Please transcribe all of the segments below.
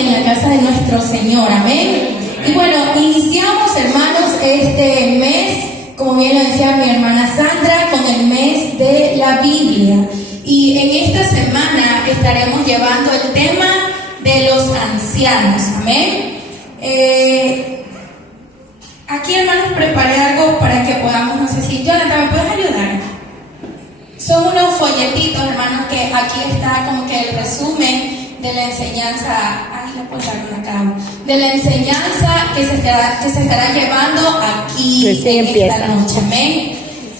en la casa de nuestro Señor, amén. Y bueno, iniciamos, hermanos, este mes, como bien lo decía mi hermana Sandra, con el mes de la Biblia. Y en esta semana estaremos llevando el tema de los ancianos, amén. Aquí, hermanos, preparé algo para que podamos, no sé si Jonathan, ¿me puedes ayudar? Son unos folletitos, hermanos, que aquí está como que el resumen de la enseñanza, de la enseñanza que se estará llevando aquí esta noche, amén.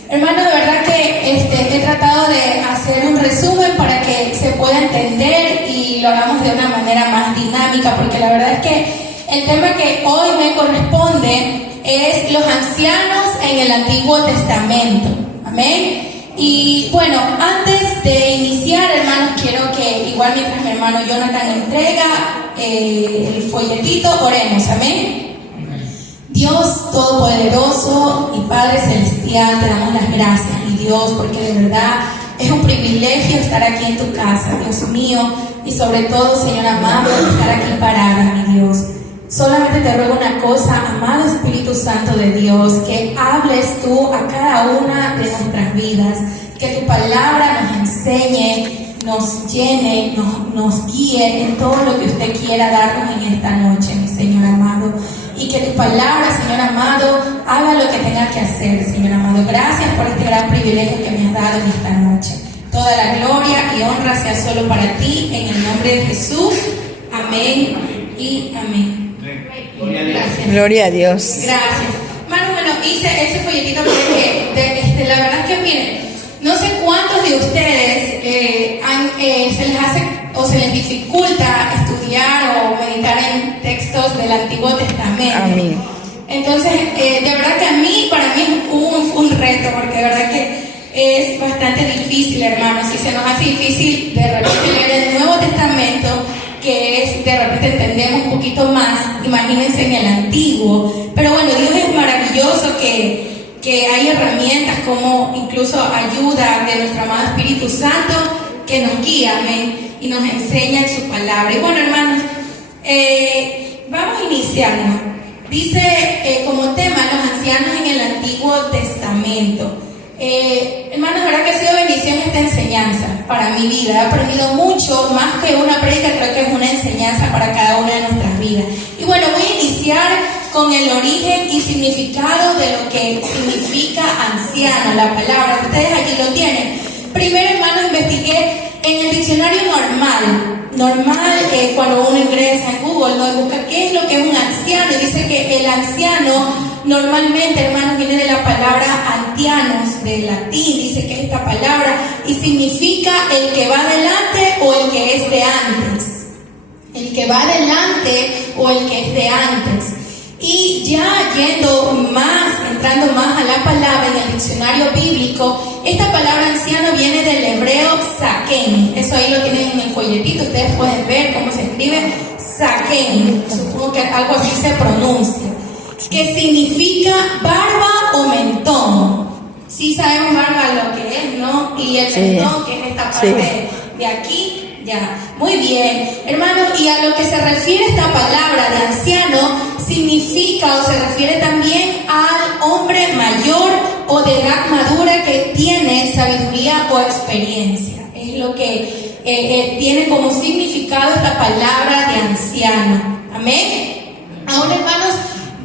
Hermanos, de verdad que he tratado de hacer un resumen para que se pueda entender y lo hagamos de una manera más dinámica, porque la verdad es que el tema que hoy me corresponde es los ancianos en el Antiguo Testamento, amén. Y bueno, antes de iniciar, hermanos, quiero que igual mientras mi hermano Jonathan entrega el folletito, oremos, amén. Dios Todopoderoso y Padre Celestial, te damos las gracias, mi Dios, porque de verdad es un privilegio estar aquí en tu casa, Dios mío, y sobre todo, Señor amado, estar aquí parada, mi Dios. Solamente te ruego una cosa, amado Espíritu Santo de Dios, que hables tú a cada una de nuestras vidas, que tu palabra nos enseñe, nos llene, nos guíe en todo lo que usted quiera darnos en esta noche, mi Señor amado. Y que tu palabra, Señor amado, haga lo que tenga que hacer, Señor amado. Gracias por este gran privilegio que me has dado en esta noche. Toda la gloria y honra sea solo para ti, en el nombre de Jesús. Amén y amén. Gracias. Gloria a Dios. Gracias. Hermano, bueno, hice ese folletito porque la verdad es que miren, no sé cuántos de ustedes se les hace o se les dificulta estudiar o meditar en textos del Antiguo Testamento. Amén. Entonces, de verdad que para mí es un reto, porque de verdad que es bastante difícil, hermanos. Si se nos hace difícil de repente leer el Nuevo Testamento, que es, de repente entendemos un poquito más, imagínense en el Antiguo. Pero bueno, Dios es maravilloso que hay herramientas como incluso ayuda de nuestro amado Espíritu Santo que nos guía, amén, y nos enseña en su palabra. Y bueno, hermanos, vamos a iniciarnos. Dice como tema los ancianos en el Antiguo Testamento. Hermanos, la verdad que ha sido bendición esta enseñanza para mi vida. He aprendido mucho, más que una prédica, creo que es una enseñanza para cada una de nuestras vidas. Y bueno, voy a iniciar con el origen y significado de lo que significa anciano, la palabra. Ustedes aquí lo tienen. Primero, hermanos, investigué en el diccionario normal, cuando uno ingresa en Google, ¿no? Y busca qué es lo que es un anciano, y dice que el anciano normalmente, hermanos, viene de la palabra antianos, del latín, dice que es esta palabra, y significa el que va adelante o el que es de antes. El que va adelante o el que es de antes. Y ya entrando más a la palabra en el diccionario bíblico, esta palabra anciano viene del hebreo saken. Eso ahí lo tienen en el folletito, ustedes pueden ver cómo se escribe saken. Supongo que algo así se pronuncia. Que significa barba o mentón. Sí sabemos barba lo que es, ¿no? Y el mentón, que es esta parte de aquí. Ya, muy bien, hermanos, y a lo que se refiere esta palabra de anciano, significa o se refiere también al hombre mayor o de edad madura que tiene sabiduría o experiencia. Es lo que tiene como significado esta palabra de anciano. Amén. Ahora, hermanos,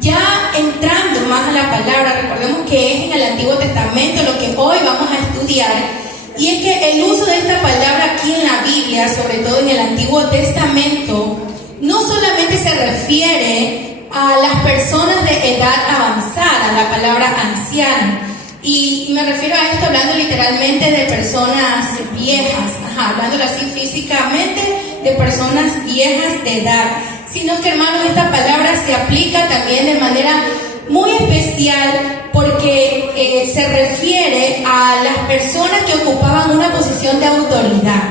ya entrando más a la palabra, recordemos que es en el Antiguo Testamento lo que hoy vamos a estudiar. Y es que el uso de esta palabra aquí en la Biblia, sobre todo en el Antiguo Testamento, no solamente se refiere a las personas de edad avanzada, la palabra anciano. Y me refiero a esto hablando literalmente de personas viejas, hablándolo así físicamente, de personas viejas de edad. Sino que, hermanos, esta palabra se aplica también de manera muy especial porque se refiere a las personas que ocupaban una posición de autoridad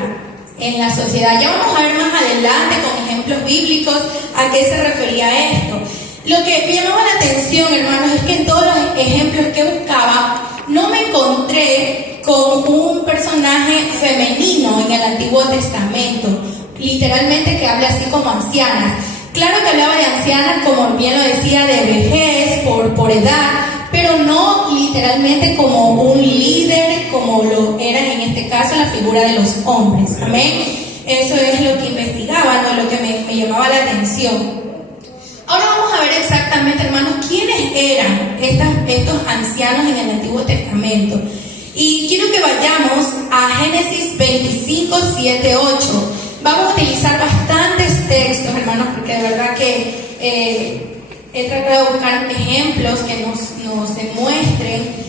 en la sociedad. Ya vamos a ver más adelante con ejemplos bíblicos a qué se refería esto. Lo que me llamaba la atención, hermanos, es que en todos los ejemplos que buscaba no me encontré con un personaje femenino en el Antiguo Testamento. literalmente que hable así como ancianas. Claro que hablaba de ancianas, como bien lo decía, de vejez, por edad, pero no literalmente como un líder, como lo eran en este caso la figura de los hombres. Amén. Eso es lo que investigaba, ¿no? Lo que me llamaba la atención. Ahora vamos a ver exactamente, hermanos, quiénes eran estos ancianos en el Antiguo Testamento. Y quiero que vayamos a Génesis 25, 7, 8. Vamos a utilizar bastantes textos, hermanos, porque de verdad que he tratado de buscar ejemplos que nos demuestren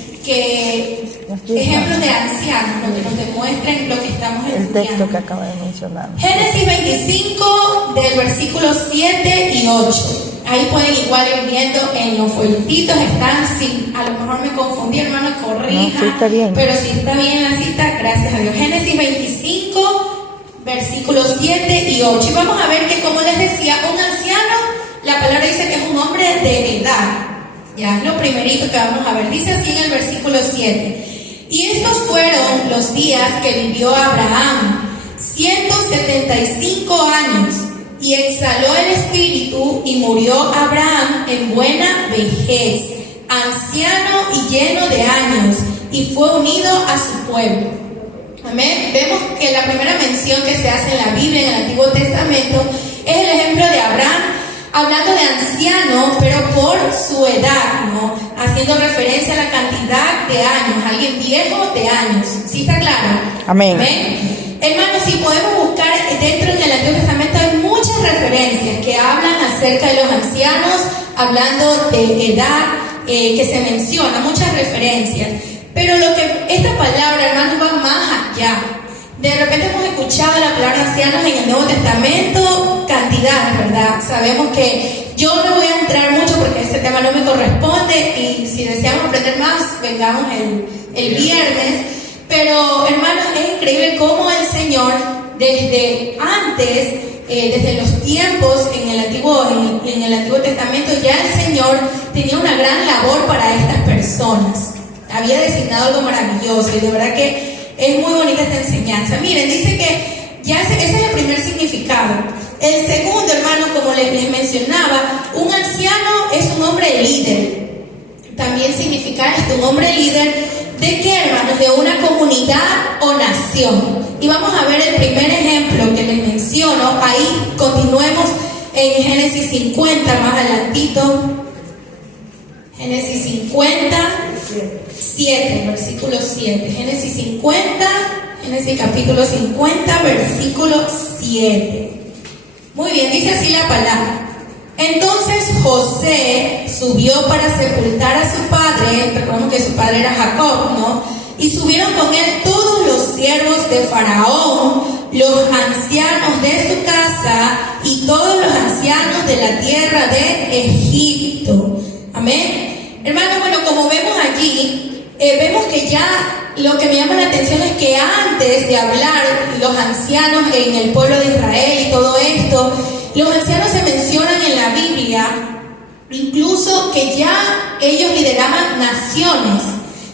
ejemplos de ancianos, lo que nos demuestren lo que estamos estudiando. El texto que acaba de mencionar. Génesis 25, del versículo 7 y 8. Ahí pueden igual ir viendo en los folletitos, están, si a lo mejor me confundí, hermano, corrija. No, sí está bien. Pero si está bien la cita, gracias a Dios. Génesis 25, versículos 7 y 8. Y vamos a ver que, como les decía, un anciano, la palabra dice que es un hombre de edad. Ya es lo primerito que vamos a ver. Dice así en el versículo 7. Y estos fueron los días que vivió Abraham, 175 años, y exhaló el espíritu, y murió Abraham en buena vejez, anciano y lleno de años, y fue unido a su pueblo. Amén. Vemos que la primera mención que se hace en la Biblia, en el Antiguo Testamento, es el ejemplo de Abraham, hablando de anciano, pero por su edad, ¿no? Haciendo referencia a la cantidad de años, alguien viejo de años. ¿Sí está claro? Amén. Amén. Hermanos, si podemos buscar dentro del Antiguo Testamento, hay muchas referencias que hablan acerca de los ancianos, hablando de edad, que se menciona, muchas referencias. Pero esta palabra, hermanos, va más allá. De repente hemos escuchado la palabra ancianos en el Nuevo Testamento, cantidades, ¿verdad? Sabemos que yo no voy a entrar mucho porque ese tema no me corresponde, y si deseamos aprender más, vengamos el viernes. Pero, hermanos, es increíble cómo el Señor, desde antes, desde los tiempos en el Antiguo Testamento, ya el Señor tenía una gran labor para estas personas. Había designado algo maravilloso, y de verdad que es muy bonita esta enseñanza. Miren, dice que ese es el primer significado. El segundo, hermanos, como les mencionaba, un anciano es un hombre líder. También significa esto, un hombre líder. ¿De qué, hermanos? De una comunidad o nación. Y vamos a ver el primer ejemplo que les menciono. Ahí continuemos en Génesis 50, más adelantito. Génesis 50, 7, versículo 7. Génesis capítulo 50, versículo 7. Muy bien, dice así la palabra. Entonces José subió para sepultar a su padre. Recordemos que su padre era Jacob, ¿no? Y subieron con él todos los siervos de Faraón, los ancianos de su casa y todos los ancianos de la tierra de Egipto. Amén. Hermanos, bueno, como vemos allí, vemos que ya lo que me llama la atención es que antes de hablar los ancianos en el pueblo de Israel y todo esto, los ancianos se mencionan en la Biblia, incluso que ya ellos lideraban naciones.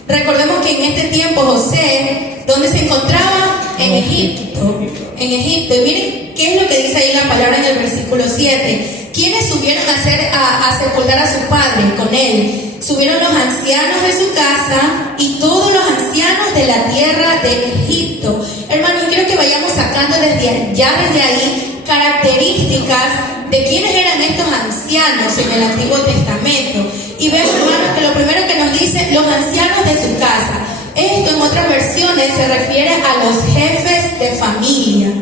Recordemos que en este tiempo José, ¿dónde se encontraba? En Egipto. En Egipto. Y miren qué es lo que dice ahí la palabra en el versículo 7. ¿Quiénes subieron a sepultar a su padre con él? Subieron los ancianos de su casa y todos los ancianos de la tierra de Egipto. Hermanos, quiero que vayamos sacando desde ahí características de quiénes eran estos ancianos en el Antiguo Testamento. Y vemos, hermanos, que lo primero que nos dice, los ancianos de su casa. Esto en otras versiones se refiere a los jefes de familia.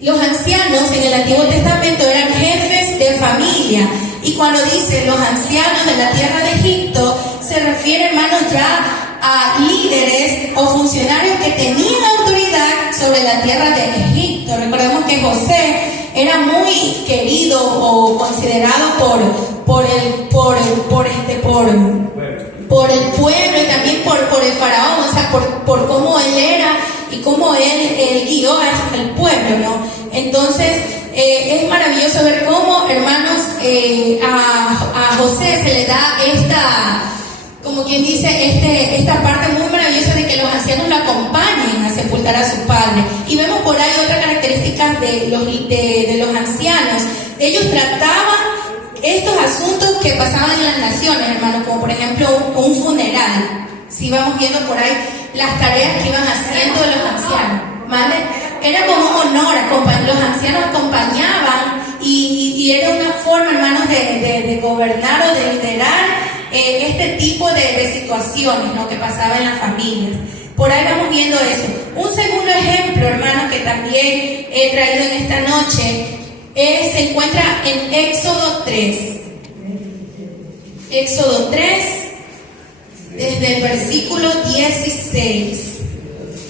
Los ancianos en el Antiguo Testamento eran jefes de familia. Y cuando dice los ancianos de la tierra de Egipto, se refiere, hermanos, ya a líderes o funcionarios que tenían autoridad sobre la tierra de Egipto. Recordemos que José era muy querido o considerado por el pueblo y también por el faraón, o sea, por cómo él era y cómo él guió al pueblo, ¿no? Entonces, es maravilloso ver cómo, hermanos, a José se le da como quien dice, esta parte muy maravillosa de que los ancianos lo acompañen a sepultar a su padre. Y vemos por ahí otra característica características de los ancianos. Ellos trataban estos asuntos que pasaban en las naciones, hermanos, como por ejemplo un funeral. Si vamos viendo por ahí las tareas que iban haciendo los ancianos, ¿vale? Era como un honor, los ancianos acompañaban y era una forma, hermanos, de gobernar o de liderar este tipo de situaciones, ¿no?, que pasaba en las familias. Por ahí vamos viendo eso. Un segundo ejemplo, hermanos, que también he traído en esta noche, se encuentra en Éxodo 3. Éxodo 3, desde el versículo 16.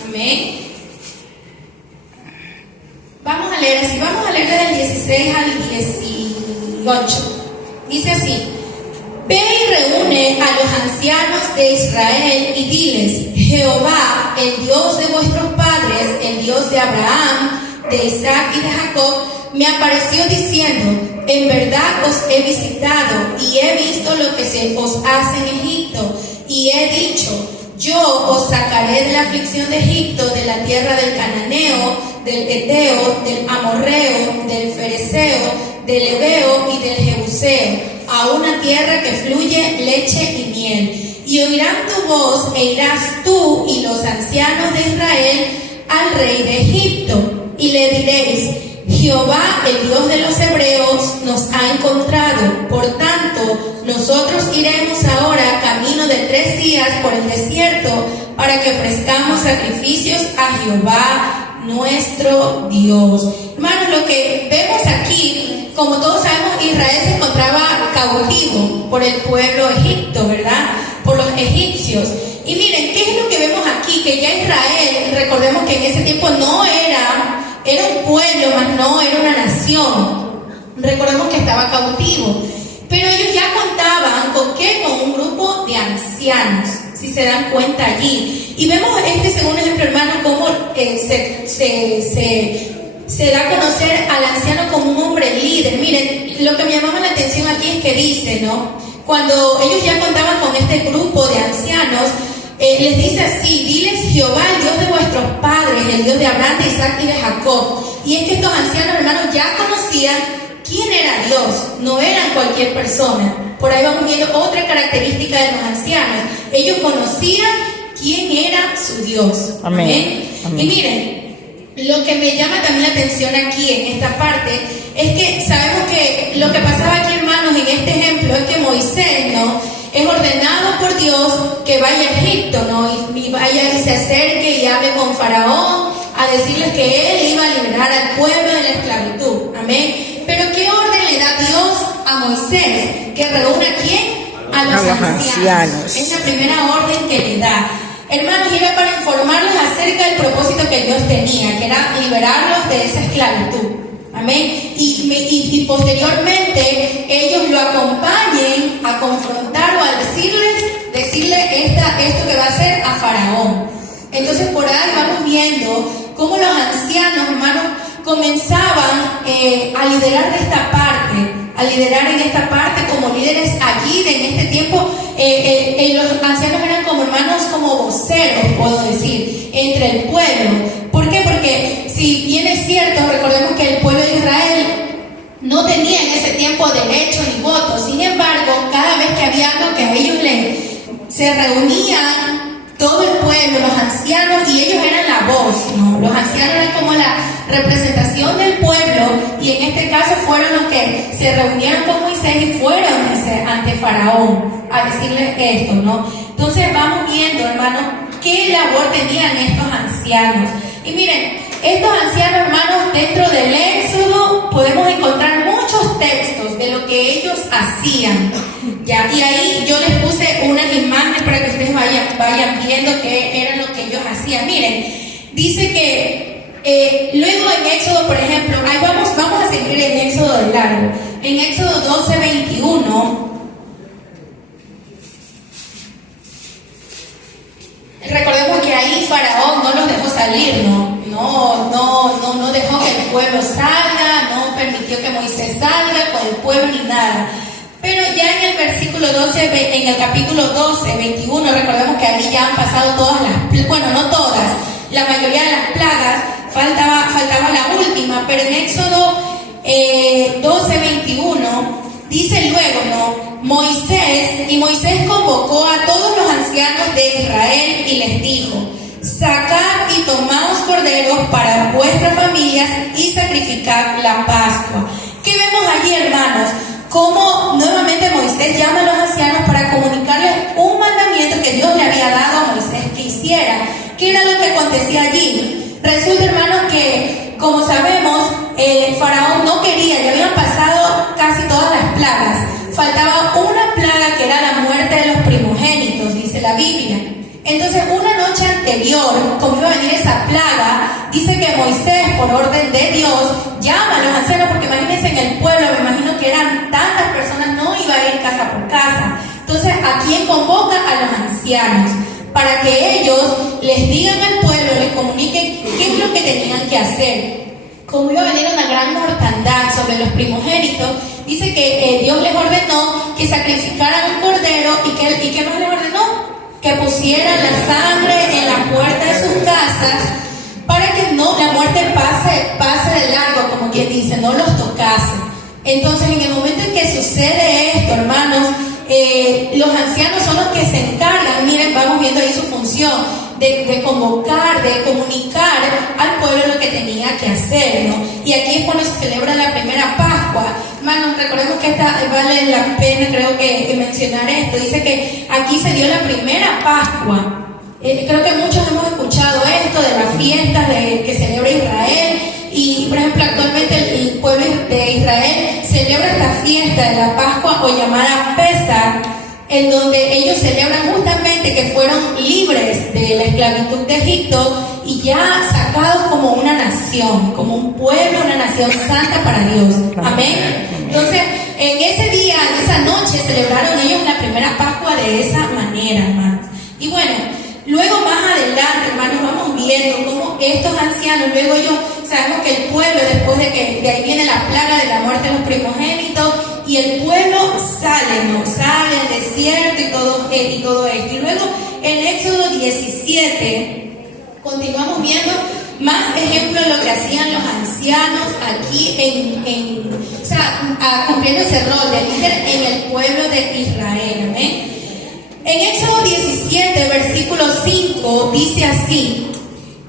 Amén. Vamos a leer así, vamos a leer desde el 16 al 18. Dice así: Ve y reúne a los ancianos de Israel y diles: Jehová, el Dios de vuestros padres, el Dios de Abraham, de Isaac y de Jacob, me apareció diciendo: en verdad os he visitado y he visto lo que se os hace en Egipto, y he dicho: yo os sacaré de la aflicción de Egipto, de la tierra del Cananeo, del Eteo, del Amorreo, del Fereceo, del Heveo y del Jebuseo, a una tierra que fluye leche y miel. Y oirán tu voz e irás tú y los ancianos de Israel al rey de Egipto, y le diréis: Jehová, el Dios de los hebreos, nos ha encontrado. Por tanto, nosotros iremos ahora camino de 3 días por el desierto para que ofrezcamos sacrificios a Jehová nuestro Dios. Hermanos, lo que vemos aquí, como todos sabemos, Israel se encontraba cautivo por el pueblo Egipto, ¿verdad? Por los egipcios. Y miren, ¿qué es lo que vemos aquí? Que ya Israel, recordemos que en ese tiempo no era un pueblo, más no era una nación. Recordemos que estaba cautivo. Pero ellos ya contaban ¿con qué? Con un grupo de ancianos, si se dan cuenta allí. Y vemos este segundo ejemplo, hermano, cómo se da a conocer al anciano como un hombre líder. Miren, lo que me llamaba la atención aquí es que dice, ¿no? Cuando ellos ya contaban con este grupo de ancianos, les dice así: diles: Jehová, el Dios de vuestros padres, el Dios de Abraham, de Isaac y de Jacob. Y es que estos ancianos, hermanos, ya conocían quién era Dios, no eran cualquier persona. Por ahí vamos viendo otra característica de los ancianos: ellos conocían quién era su Dios. Amén. Amén. Y miren, lo que me llama también la atención aquí en esta parte es que sabemos que lo que pasaba aquí, hermanos, en este ejemplo es que Moisés, ¿no?, es ordenado por Dios que vaya a Egipto, ¿no?, y vaya y se acerque y hable con Faraón a decirles que él iba a liberar al pueblo de la esclavitud. Amén. Pero ¿qué orden le da Dios a Moisés? Que reúna ¿a quién? A los ancianos. Es la primera orden que le da. Hermanos, era para informarles acerca del propósito que Dios tenía, que era liberarlos de esa esclavitud. Amén. Y posteriormente ellos lo acompañen a confrontar o a decirle esto que va a hacer a Faraón. Entonces por ahí vamos viendo cómo los ancianos, hermanos, comenzaban a liderar de esta parte, a liderar en esta parte como líderes allí en este tiempo. Los ancianos eran como hermanos, como voceros, puedo decir, entre el pueblo. ¿Por qué? Porque si bien es cierto, recordemos que el pueblo de Israel no tenía en ese tiempo derecho ni voto. Sin embargo, cada vez que había algo que a ellos se reunían todo el pueblo, los ancianos, y ellos eran la voz, ¿no? Los ancianos eran como la representación del pueblo, y en este caso fueron los que se reunieron con Moisés y fueron ante Faraón a decirles esto, ¿no? Entonces vamos viendo, hermanos, qué labor tenían estos ancianos. Y miren, estos ancianos, hermanos, dentro del Éxodo podemos encontrar muchos textos de lo que ellos hacían, ¿ya? Y ahí yo les puse unas imágenes para que ustedes vayan viendo qué era lo que ellos hacían. Miren, dice que luego en Éxodo, por ejemplo, ahí vamos a seguir en Éxodo de largo. En Éxodo 12:21, recordemos que ahí Faraón no los dejó salir, no dejó que el pueblo salga, no permitió que Moisés salga con el pueblo ni nada. Pero ya en el versículo 12, en el capítulo 12, 21, recordemos que ahí ya han pasado todas no todas, la mayoría de las plagas. faltaba la última, pero en Éxodo 12:21 dice luego, ¿no? Moisés convocó a todos los ancianos de Israel y les dijo: sacad y tomaos corderos para vuestras familias y sacrificad la Pascua. ¿Qué vemos allí, hermanos? Cómo nuevamente Moisés llama a los ancianos para comunicarles un mandamiento que Dios le había dado a Moisés que hiciera. ¿Qué era lo que acontecía allí? Resulta, hermanos, que, como sabemos, el faraón no quería, ya habían pasado casi todas las plagas. Faltaba una plaga que era la muerte de los primogénitos, dice la Biblia. Entonces, una noche anterior, como iba a venir esa plaga, dice que Moisés, por orden de Dios, llama a los ancianos, porque imagínense en el pueblo, me imagino que eran tantas personas, no iba a ir casa por casa. Entonces, ¿a quién convoca? A los ancianos, para que ellos les digan al pueblo, les comuniquen qué es lo que tenían que hacer. Como iba a venir una gran mortandad sobre los primogénitos, dice que Dios les ordenó que sacrificaran un cordero y que más les ordenó que pusieran la sangre en la puerta de sus casas para que no la muerte pase de largo, como quien dice, no los tocase. Entonces, en el momento en que sucede esto, hermanos, los ancianos son los que se encargan, miren, vamos viendo ahí su función, de convocar, de comunicar al pueblo lo que tenía que hacer, ¿no? Y aquí es cuando se celebra la primera Pascua. Hermanos, recordemos que vale la pena, creo que mencionar esto. Dice que aquí se dio la primera Pascua. Creo que muchos hemos escuchado esto de las fiestas que celebra Israel. Y, por ejemplo, actualmente el pueblo de Israel celebra esta fiesta de la Pascua, o llamada Pesach, en donde ellos celebran justamente que fueron libres de la esclavitud de Egipto y ya sacados como una nación, como un pueblo, una nación santa para Dios. Amén. Entonces, en ese día, en esa noche, celebraron ellos la primera Pascua de esa manera, hermanos. Y bueno, luego más adelante, hermanos, vamos viendo cómo estos ancianos, luego ellos, sabemos que el pueblo, después de que de ahí viene la plaga de la muerte de los primogénitos, y el pueblo sale al desierto y todo esto. Y luego en Éxodo 17 continuamos viendo más ejemplos de lo que hacían los ancianos aquí cumpliendo ese rol de líder en el pueblo de Israel. Amén. En Éxodo 17, versículo 5, dice así: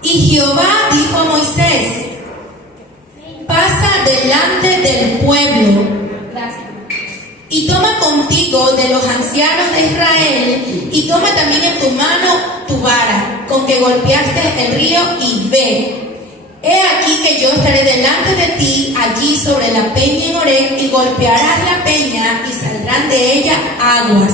y Jehová dijo a Moisés: pasa delante del pueblo y toma contigo de los ancianos de Israel, y toma también en tu mano tu vara, con que golpeaste el río, y ve. He aquí que yo estaré delante de ti allí sobre la peña en Horeb, y golpearás la peña, y saldrán de ella aguas,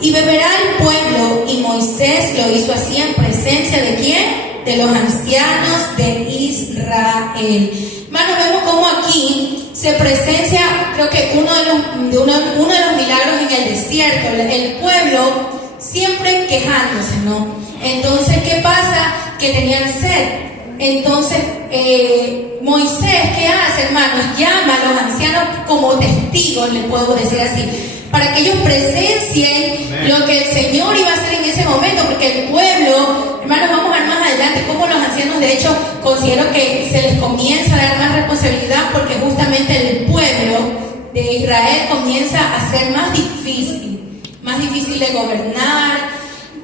y beberá el pueblo. Y Moisés lo hizo así en presencia de ¿quién? De los ancianos de Israel. Hermanos, vemos cómo aquí se presencia, creo que uno de los milagros en el desierto, el pueblo siempre quejándose, ¿no? Entonces, ¿qué pasa? Que tenían sed. Entonces, Moisés, ¿qué hace, hermanos? Llama a los ancianos como testigos, le puedo decir así, para que ellos presencien lo que el Señor iba a hacer en ese momento, porque el pueblo, hermanos, vamos a ver más adelante cómo los ancianos, de hecho, considero que se les comienza a dar más responsabilidad, porque justamente el pueblo de Israel comienza a ser más difícil de gobernar,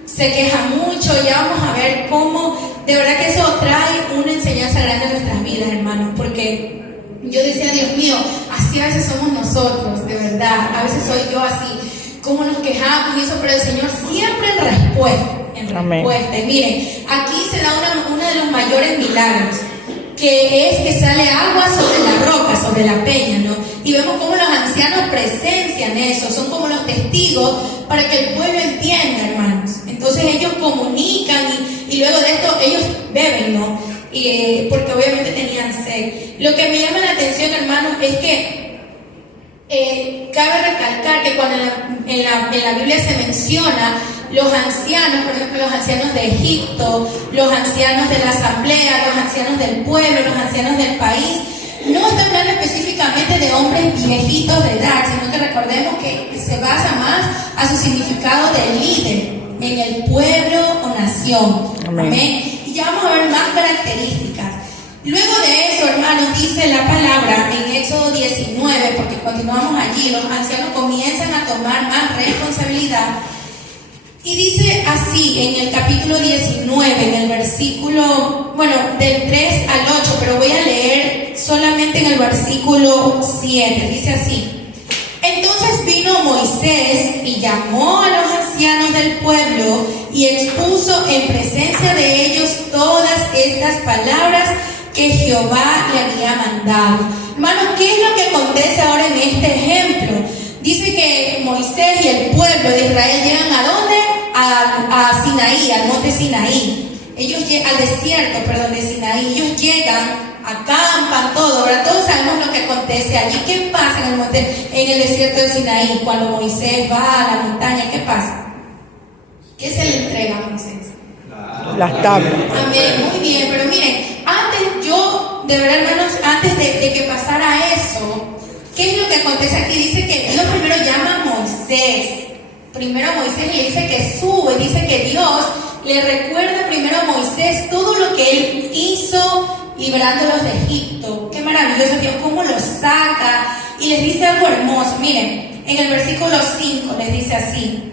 se queja mucho. Ya vamos a ver cómo, de verdad que eso trae una enseñanza grande en nuestras vidas, hermanos, porque yo decía, Dios mío, así a veces somos nosotros, de verdad, a veces soy yo así, cómo nos quejamos y eso, pero el Señor siempre en respuesta. Y miren, aquí se da uno de los mayores milagros, que es que sale agua sobre la roca, sobre la peña, ¿no? Y vemos cómo los ancianos presencian eso, son como los testigos para que el pueblo entienda, hermanos. Entonces ellos comunican y luego de esto ellos beben, ¿no? Porque obviamente tenían sed. Lo que me llama la atención, hermanos, es que cabe recalcar que cuando en la Biblia se menciona los ancianos, por ejemplo, los ancianos de Egipto, los ancianos de la asamblea, los ancianos del pueblo, los ancianos del país, no está hablando específicamente de hombres viejitos de edad, sino que recordemos que se basa más a su significado de líder en el pueblo o nación. Amén. Y ya vamos a ver más características. Luego de eso, hermanos, dice la palabra en Éxodo 19, porque continuamos allí, los ancianos comienzan a tomar más responsabilidad. Y dice así en el capítulo 19, en el versículo, del 3 al 8, pero voy a leer solamente en el versículo 7, dice así. Entonces vino Moisés y llamó a los ancianos del pueblo y expuso en presencia de ellos todas estas palabras que Jehová le había mandado. Hermanos, ¿qué es lo que acontece ahora en este ejemplo? Dice que Moisés y el pueblo de Israel llegan ¿a dónde? A Sinaí, al monte Sinaí. Ellos al desierto, de Sinaí. Ellos llegan, acampan todo. Ahora todos sabemos lo que acontece allí. ¿Qué pasa en el desierto de Sinaí? Cuando Moisés va a la montaña, ¿qué pasa? ¿Qué se le entrega a Moisés? Las tablas. Amén, muy bien, pero miren, de verdad, hermanos, antes de que pasara eso, ¿qué es lo que acontece aquí? Dice que Dios primero llama a Moisés. Primero a Moisés le dice que sube, dice que Dios le recuerda primero a Moisés todo lo que él hizo librándolos de Egipto. Qué maravilloso Dios, cómo los saca. Y les dice algo hermoso. Miren, en el versículo 5 les dice así: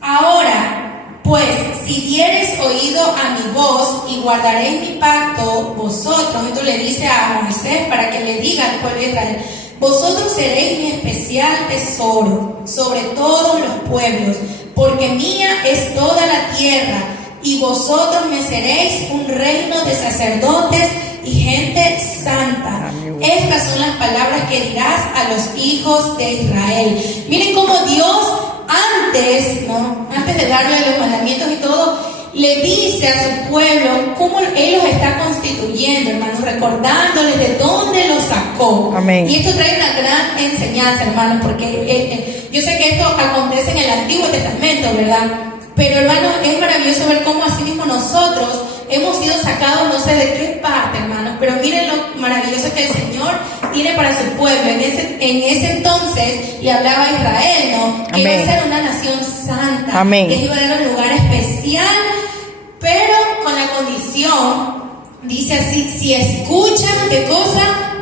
ahora, pues, si diereis oído a mi voz y guardaréis mi pacto, vosotros, esto le dice a Moisés para que le diga al pueblo de Israel, vosotros seréis mi especial tesoro sobre todos los pueblos, porque mía es toda la tierra, y vosotros me seréis un reino de sacerdotes y gente santa. Estas son las palabras que dirás a los hijos de Israel. Miren cómo Dios antes de darle los mandamientos y todo, le dice a su pueblo cómo Él los está constituyendo, hermanos, recordándoles de dónde los sacó. Amén. Y esto trae una gran enseñanza, hermanos, porque yo sé que esto acontece en el Antiguo Testamento, ¿verdad? Pero, hermanos, es maravilloso ver cómo así mismo nosotros hemos sido sacados, no sé de qué parte, hermanos, pero miren lo maravilloso que el Señor tiene para su pueblo. En ese entonces le hablaba a Israel, ¿no? Que iba a ser una nación santa. Amén. Que iba a dar un lugar especial, pero con la condición, dice así, si escuchan, ¿qué cosa?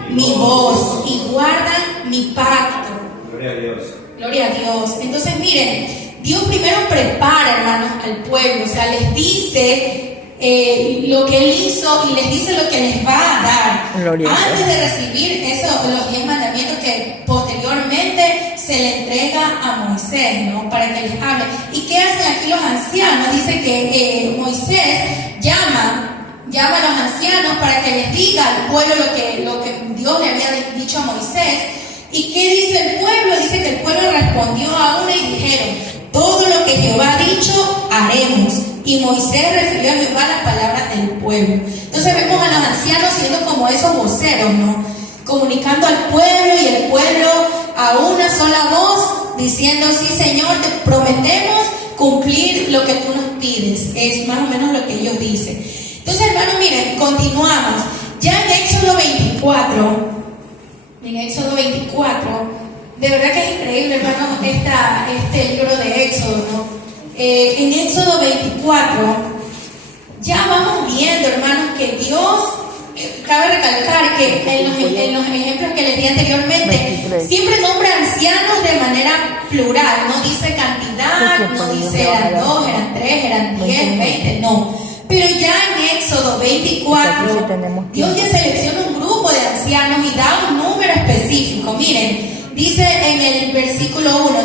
Mi voz, y guardan mi pacto. Gloria a Dios. Gloria a Dios. Entonces, miren, Dios primero prepara, hermanos, al pueblo, o sea, les dice lo que Él hizo y les dice lo que les va a dar. Gloria antes de recibir los 10 mandamientos que posteriormente se le entrega a Moisés, ¿no? Para que les hable. ¿Y qué hacen aquí los ancianos? Dice que Moisés llama a los ancianos para que les diga al pueblo lo que Dios le había dicho a Moisés. ¿Y qué dice el pueblo? Dice que el pueblo respondió a una y dijeron: todo lo que Jehová ha dicho, haremos. Y Moisés refirió a Jehová las palabras del pueblo. Entonces vemos a los ancianos siendo como esos voceros, ¿no? Comunicando al pueblo, y el pueblo a una sola voz, diciendo: sí, Señor, te prometemos cumplir lo que tú nos pides. Es más o menos lo que ellos dicen. Entonces, hermanos, miren, continuamos. Ya en Éxodo 24, de verdad que es increíble, hermanos, este libro de Éxodo, ¿no? En Éxodo 24 ya vamos viendo, hermanos, que Dios, cabe recalcar que en los ejemplos que les di anteriormente, siempre nombra ancianos de manera plural, no dice cantidad, no dice eran 2, eran 3, eran 10, 20, no. Pero ya en Éxodo 24, Dios ya selecciona un grupo de ancianos y da un número específico. Miren, dice en el versículo 1,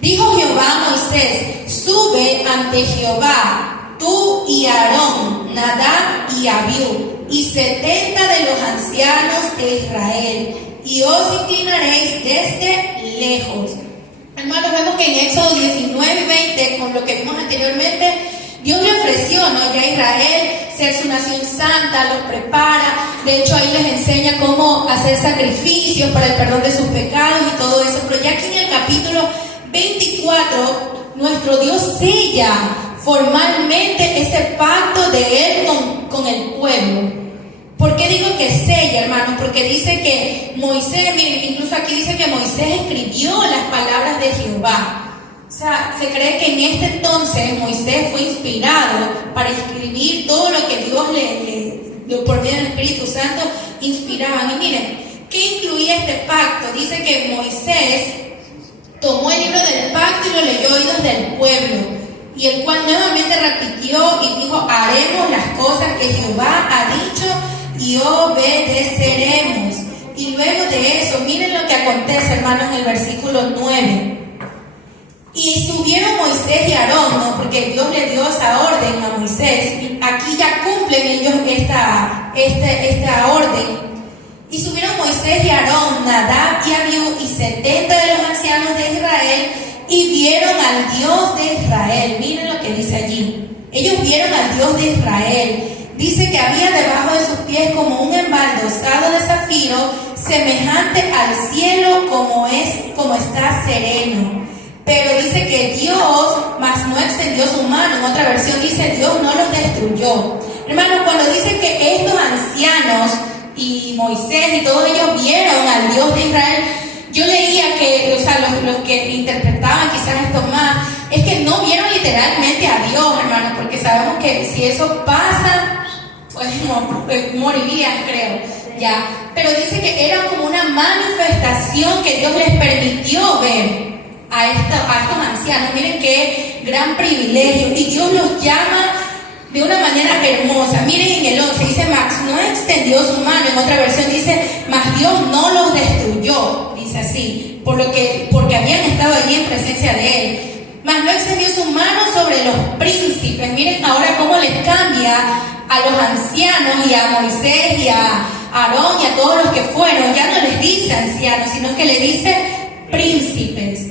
dijo Jehová a Moisés: sube ante Jehová, tú y Aarón, Nadab y Abiú, y 70 de los ancianos de Israel, y os inclinaréis desde lejos. Hermanos, vemos que en Éxodo 19 y 20, con lo que vimos anteriormente, Dios le ofreció, ¿no?, ya a Israel ser su nación santa, los prepara. De hecho, ahí les enseña cómo hacer sacrificios para el perdón de sus pecados y todo eso. Pero ya aquí en el capítulo 24, nuestro Dios sella formalmente ese pacto de Él con el pueblo. ¿Por qué digo que sella, hermanos? Porque dice que Moisés, miren, incluso aquí dice que Moisés escribió las palabras de Jehová. O sea, se cree que en este entonces Moisés fue inspirado para escribir todo lo que Dios por medio del Espíritu Santo inspiraban. Y miren, ¿qué incluía este pacto? Dice que Moisés tomó el libro del pacto y lo leyó a oídos del pueblo, y el cual nuevamente repitió y dijo: haremos las cosas que Jehová ha dicho y obedeceremos. Y luego de eso, miren lo que acontece, hermanos, en el versículo 9. Y subieron Moisés y Aarón, ¿no? Porque Dios le dio esa orden a Moisés. Aquí ya cumplen ellos esta orden. Y subieron Moisés y Aarón, Nadab y Abiú y 70 de los ancianos de Israel, y vieron al Dios de Israel. Miren lo que dice allí. Ellos vieron al Dios de Israel. Dice que había debajo de sus pies como un embaldosado de zafiro, semejante al cielo como está sereno. Pero dice que Dios, mas no extendió su mano. En otra versión dice: Dios no los destruyó. Hermanos, cuando dice que estos ancianos y Moisés y todos ellos vieron al Dios de Israel, yo leía que, o sea, los que interpretaban quizás esto más, es que no vieron literalmente a Dios, hermanos, porque sabemos que si eso pasa, pues morirían, creo, ya. Pero dice que era como una manifestación que Dios les permitió ver a estos ancianos. Miren qué gran privilegio, y Dios los llama de una manera hermosa. Miren en el 11, dice: mas no extendió su mano. En otra versión dice: mas Dios no los destruyó. Dice así, porque habían estado allí en presencia de Él. Mas no extendió su mano sobre los príncipes. Miren ahora cómo les cambia a los ancianos y a Moisés y a Aarón y a todos los que fueron. Ya no les dice ancianos, sino que le dice príncipes.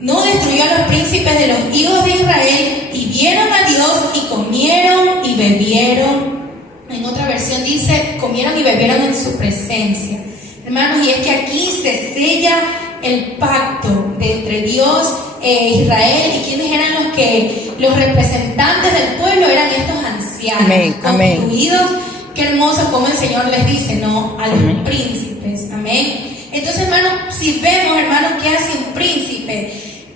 No destruyó a los príncipes de los hijos de Israel, y vieron a Dios y comieron y bebieron. En otra versión dice: comieron y bebieron en su presencia. Hermanos, y es que aquí se sella el pacto de entre Dios e Israel. ¿Y quiénes eran los representantes del pueblo? Eran estos ancianos, concluidos. Qué hermoso como el Señor les dice, no, a los príncipes. Amén. Entonces, hermanos, si vemos, hermanos, ¿qué hace un príncipe?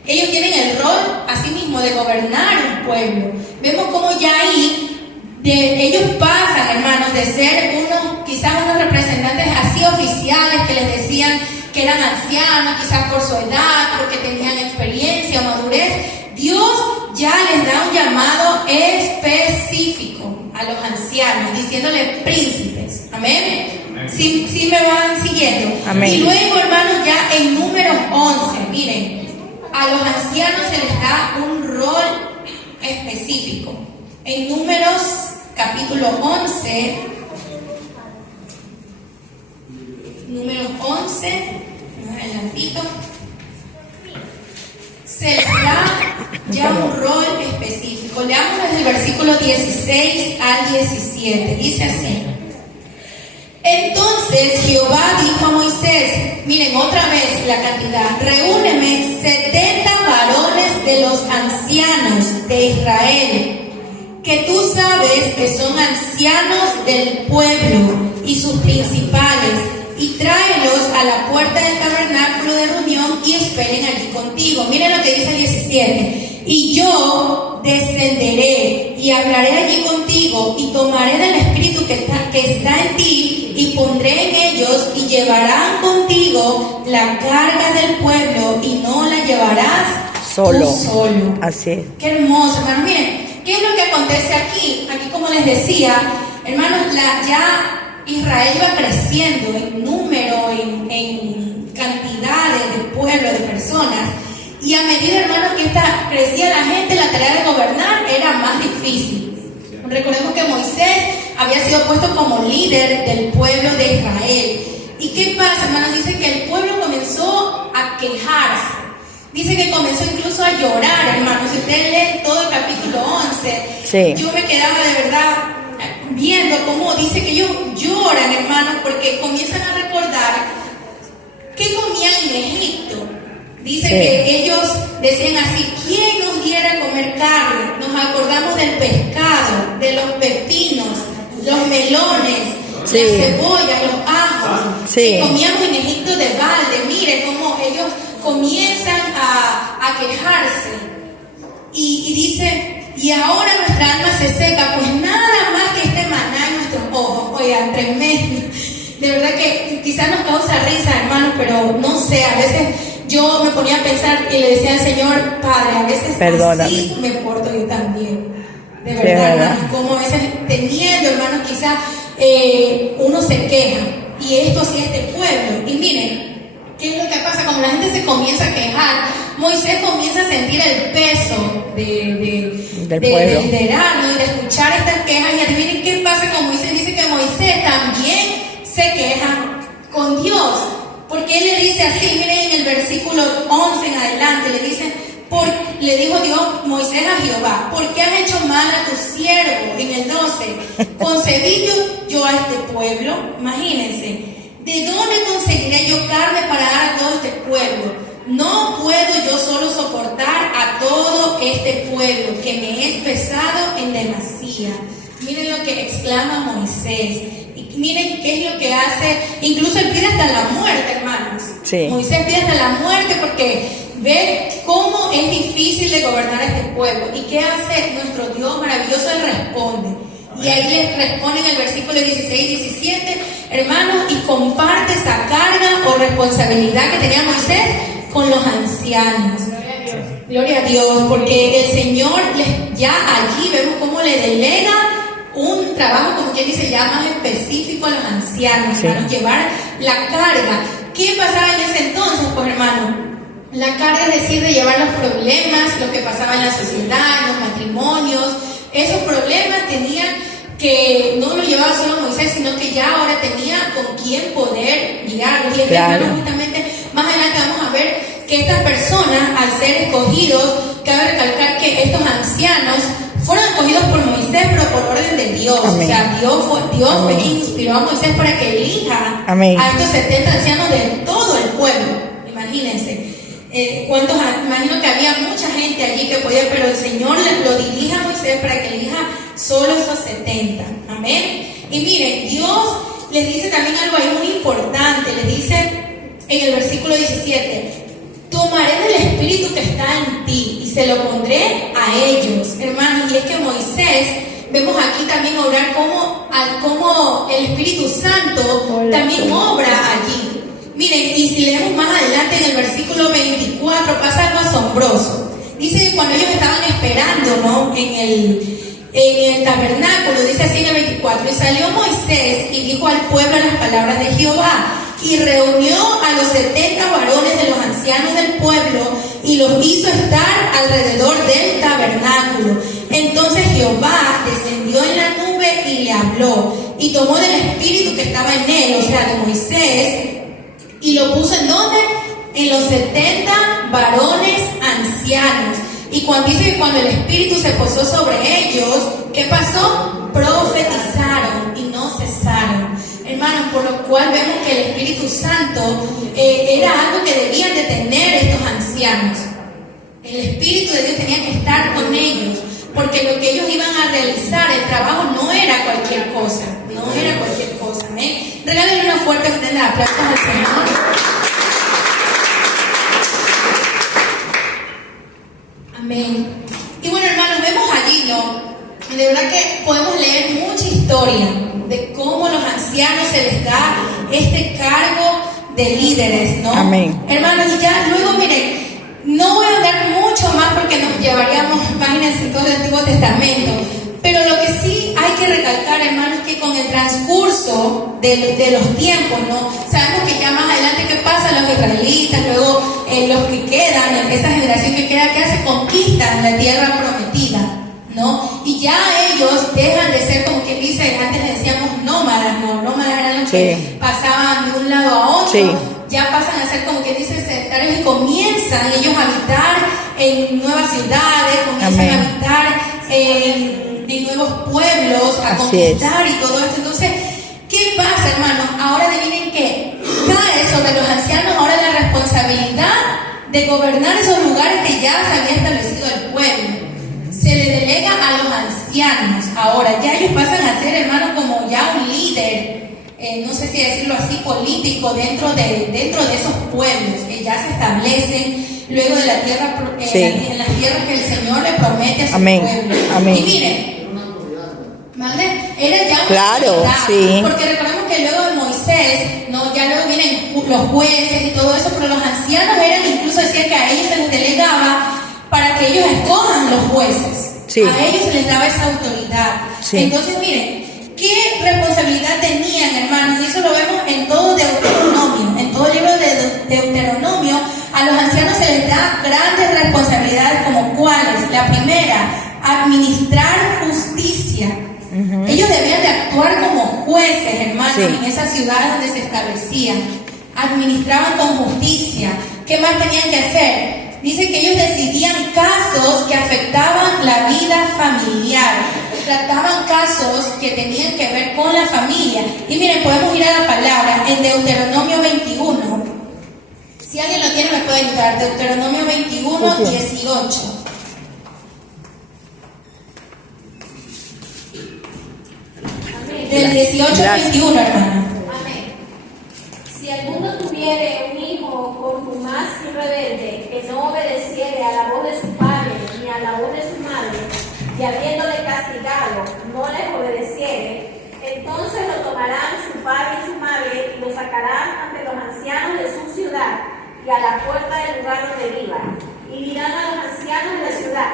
Ellos tienen el rol, así mismo, de gobernar un pueblo. Vemos cómo ya ahí ellos pasan, hermanos, de ser quizás unos representantes así oficiales que les decían que eran ancianos, quizás por su edad, porque tenían experiencia o madurez. Dios ya les da un llamado específico a los ancianos, diciéndoles príncipes. Amén. ¿Sí me van siguiendo? Amén. Y luego, hermanos, ya en Números 11, miren, a los ancianos se les da un rol específico. En Números capítulo 11, Números 11, más adelantito, se les da ya un rol específico. Leamos desde el versículo 16 al 17. Dice así: entonces Jehová dijo a Moisés, miren otra vez la cantidad: reúneme 70 varones de los ancianos de Israel, que tú sabes que son ancianos del pueblo, y sus principales, y tráelos a la puerta del tabernáculo de reunión y esperen allí contigo. Miren lo que dice el 17: y yo descenderé y hablaré allí contigo, y tomaré del espíritu que está en ti, y pondré en ellos, y llevarán contigo la carga del pueblo, y no la llevarás tú solo. Así es. Qué hermoso, hermanos. Miren, ¿qué es lo que acontece aquí? Aquí, como les decía, hermanos, ya Israel iba creciendo en número, en cantidades de pueblos, de personas, y a medida, hermanos, que crecía la gente, la tarea de gobernar era más difícil. Recordemos que Moisés había sido puesto como líder del pueblo de Israel. ¿Y qué pasa, hermanos? Dice que el pueblo comenzó a quejarse. Dice que comenzó incluso a llorar, hermanos. Si ustedes leen todo el capítulo 11, sí, yo me quedaba de verdad viendo cómo dice que ellos lloran, hermanos, porque comienzan a recordar qué comían en Egipto. Dice que ellos decían así: ¿quién nos diera a comer carne? Nos acordamos del pescado, de los pepinos, los melones, las cebollas, los ajos, que comíamos en Egipto de balde. Mire cómo ellos comienzan a quejarse. Y dice: y ahora nuestra alma se seca, pues nada más que este maná en nuestros ojos. verdad que quizás nos causa risa, hermanos, pero no sé, a veces yo me ponía a pensar y le decía al Señor, Padre, a veces perdóname, así me porto yo también. De sí, verdad, verdad. hermanos, como a veces teniendo, hermanos, quizás uno se queja. Y esto hacía este pueblo. Y miren, ¿qué es lo que pasa? Como la gente se comienza a quejar, Moisés comienza a sentir el peso del pueblo, de liderar, ¿no? Y de escuchar estas quejas. Y adivinen qué pasa con Moisés. Dice que Moisés también se queja con Dios. Porque él le dice así, miren en el versículo 11 en adelante, le dijo Dios, Moisés a Jehová, ¿por qué has hecho mal a tu siervo? En el 12, concebí yo a este pueblo, imagínense, ¿de dónde conseguiré yo carne para dar a todo este pueblo? No puedo yo solo soportar a todo este pueblo, que me es pesado en demasía. Miren lo que exclama Moisés. Y miren qué es lo que hace. Incluso él pide hasta la muerte, hermanos. Sí. Moisés pide hasta la muerte porque ve cómo es difícil de gobernar a este pueblo. ¿Y qué hace nuestro Dios maravilloso? Él responde. Y ahí les responde en el versículo 16 y 17, hermanos, y comparte esa carga o responsabilidad que tenía Moisés con los ancianos. Gloria a Dios, porque el Señor ya allí vemos cómo le delega un trabajo, como quien dice, ya más específico a los ancianos, sí, para llevar la carga. ¿Qué pasaba en ese entonces? Pues hermano, la carga es decir, de llevar los problemas, lo que pasaba en la sociedad, en los matrimonios. Esos problemas tenían que, no lo llevaba solo Moisés, sino que ya ahora tenía con quién poder guiarlos. Y claro, hermano, justamente más adelante vamos a ver que estas personas, al ser escogidos, cabe recalcar que estos ancianos fueron escogidos por Moisés, pero por orden de Dios. Amén. O sea, Dios fue quien inspiró a Moisés para que elija Amén. a estos 70 ancianos de todo el pueblo. Imagínense. Imagino que había mucha gente allí que podía, pero el Señor lo dirige a Moisés para que elija solo esos 70. Amén. Y miren, Dios les dice también algo ahí muy importante. Les dice en el versículo 17: tomaré del espíritu que está en ti y se lo pondré a ellos. Hermanos, y es que Moisés, vemos aquí también obrar como el Espíritu Santo también obra allí. Miren, y si leemos más adelante en el versículo 24, pasa algo asombroso. Dice que cuando ellos estaban esperando, ¿no?, en el tabernáculo, dice así en el 24, y salió Moisés y dijo al pueblo las palabras de Jehová, y reunió a los 70 varones de los ancianos del pueblo, y los hizo estar alrededor del tabernáculo. Entonces Jehová descendió en la nube y le habló, y tomó del espíritu que estaba en él, o sea, de Moisés, y lo puso ¿en dónde? En los 70 varones ancianos. Y dice que cuando el Espíritu se posó sobre ellos, ¿qué pasó? Profetizaron y no cesaron. Hermanos, por lo cual vemos que el Espíritu Santo era algo que debían de tener estos ancianos. El Espíritu de Dios tenía que estar con ellos, porque lo que ellos iban a realizar, el trabajo no era cualquier cosa, no era cualquier cosa. ¿Eh? Regálenle una fuerte ofrenda de aplausos al Señor. Amén. Y bueno, hermanos, vemos allí, ¿no? De verdad que podemos leer mucha historia de cómo los ancianos se les da este cargo de líderes, ¿no? Amén. Hermanos, y ya luego, miren, no voy a hablar mucho más porque nos llevaríamos páginas en todo el Antiguo Testamento, pero lo que sí hay que recalcar, hermanos, es que con el transcurso de los tiempos, ¿no? Sabemos que ya más adelante, ¿qué pasa? Los israelitas, luego los que quedan, esa generación que queda, que hace, conquistan la tierra prometida, ¿no? Y ya ellos dejan de ser, como quien dice, antes le decíamos nómadas, ¿no? Nómadas eran los que pasaban de un lado a otro. Sí. Ya pasan a ser, como que dice, sedentarios, y comienzan ellos a habitar en nuevas ciudades, comienzan a habitar en nuevos pueblos, a conquistar y todo esto. Entonces, ¿qué pasa, hermanos? Ahora adivinen que cae sobre los ancianos ahora la responsabilidad de gobernar esos lugares que ya se había establecido el pueblo. Se le delega a los ancianos. Ahora, ya ellos pasan a ser, hermanos, como ya un líder, no sé si decirlo así, político dentro de esos pueblos que ya se establecen luego de la tierra, en las tierras que el Señor le promete a su pueblo. Amén. Y miren, ¿vale? Era ya una claro, autoridad, sí. porque recordemos que luego de Moisés ¿no? Ya luego vienen los jueces y todo eso, pero los ancianos eran, incluso decía que a ellos se les delegaba para que ellos escojan los jueces. Sí. A ellos se les daba esa autoridad. Sí. Entonces, miren, ¿qué responsabilidad tenían, hermanos? Y eso lo vemos en todo Deuteronomio. En todo el libro de Deuteronomio, a los ancianos se les da grandes responsabilidades, como cuáles. La primera, administrar justicia. Ellos debían de actuar como jueces, hermanos, Sí. en esas ciudades donde se establecían. Administraban con justicia. ¿Qué más tenían que hacer? Dice que ellos decidían casos que afectaban la vida familiar. Trataban casos que tenían que ver con la familia. Y miren, podemos ir a la palabra en Deuteronomio 21. Si alguien lo tiene, me puede ayudar. Deuteronomio 21, 18. Del 18 al 21, hermana. Amén. Si alguno tuviere un hijo contumaz y rebelde, que no obedeciere a la voz de su padre ni a la voz de su madre, y habiéndole castigado, no les obedeciere, entonces lo tomarán su padre y su madre y lo sacarán ante los ancianos de su ciudad y a la puerta del lugar donde vivan. Y dirán a los ancianos de la ciudad: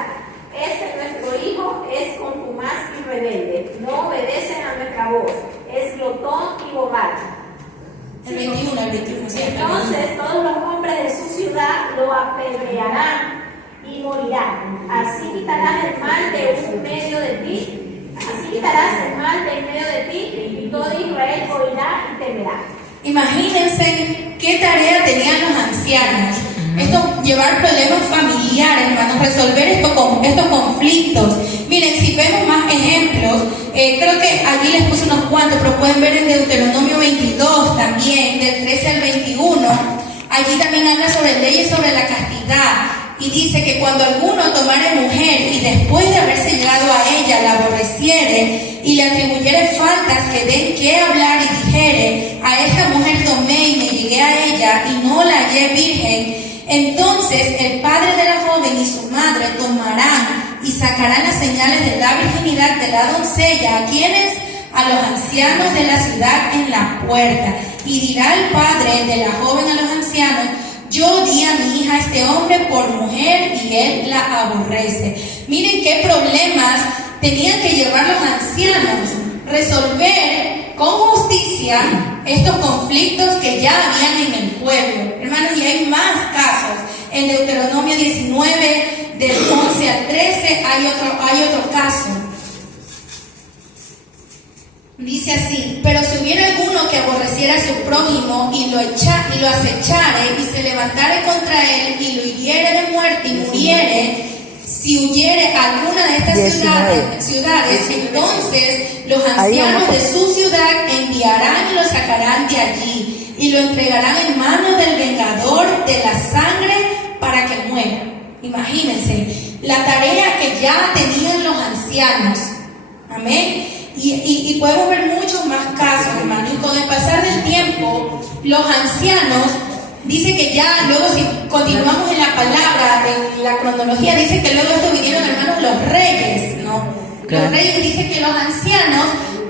este nuestro hijo es contumaz y rebelde, no obedece a nuestra voz, es glotón y borracho. El 21, sí. Entonces todos los hombres de su ciudad lo apedrearán y morirán. Así quitarás el mal de en medio de ti, así quitarás el mal de en medio de ti, y todo Israel oirá y temerá. Imagínense qué tarea tenían los ancianos. Llevar problemas familiares, hermanos, resolver estos conflictos. Miren, si vemos más ejemplos, creo que allí les puse unos cuantos, pero pueden ver en Deuteronomio 22 también, del 13 al 21. Allí también habla sobre leyes sobre la castidad. Y dice que cuando alguno tomare mujer y después de haberse llegado a ella la aborreciere y le atribuyere faltas que den que hablar y dijere: a esta mujer tomé y me llegué a ella y no la hallé virgen, entonces el padre de la joven y su madre tomarán y sacarán las señales de la virginidad de la doncella. ¿A quiénes? A los ancianos de la ciudad en la puerta. Y dirá el padre de la joven a los ancianos: yo di a mi hija a este hombre por mujer y él la aborrece. Miren qué problemas tenían que llevar los ancianos, resolver con justicia estos conflictos que ya habían en el pueblo. Hermanos, y hay más casos. En Deuteronomio 19, del 11 al 13, hay otro caso. Dice así: pero si hubiera alguno que aborreciera a su prójimo y lo acechare y se levantare contra él y lo hiriere de muerte y muriere, si huyere a alguna de estas ciudades, entonces los ancianos de su ciudad enviarán y lo sacarán de allí y lo entregarán en manos del vengador de la sangre para que muera. Imagínense la tarea que ya tenían los ancianos. Amén. Y podemos ver muchos más casos, hermanos. Y con el pasar del tiempo, los ancianos, dice que ya, luego si continuamos en la palabra, en la cronología, dice que luego esto vinieron, hermanos, los reyes, ¿no? Claro. Los reyes, dice que los ancianos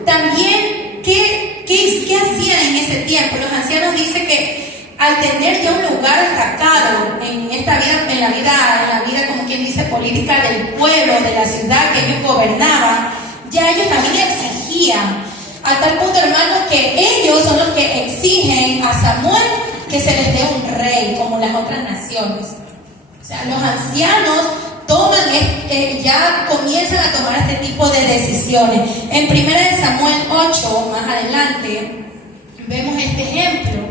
también, ¿qué hacían en ese tiempo? Los ancianos dicen que al tener ya un lugar destacado en esta vida, en la vida, como quien dice, política del pueblo, de la ciudad que ellos gobernaban, ya ellos también exigían, a tal punto, hermanos, que ellos son los que exigen a Samuel que se les dé un rey, como las otras naciones. O sea, los ancianos ya comienzan a tomar este tipo de decisiones. En 1 Samuel 8, más adelante, vemos este ejemplo.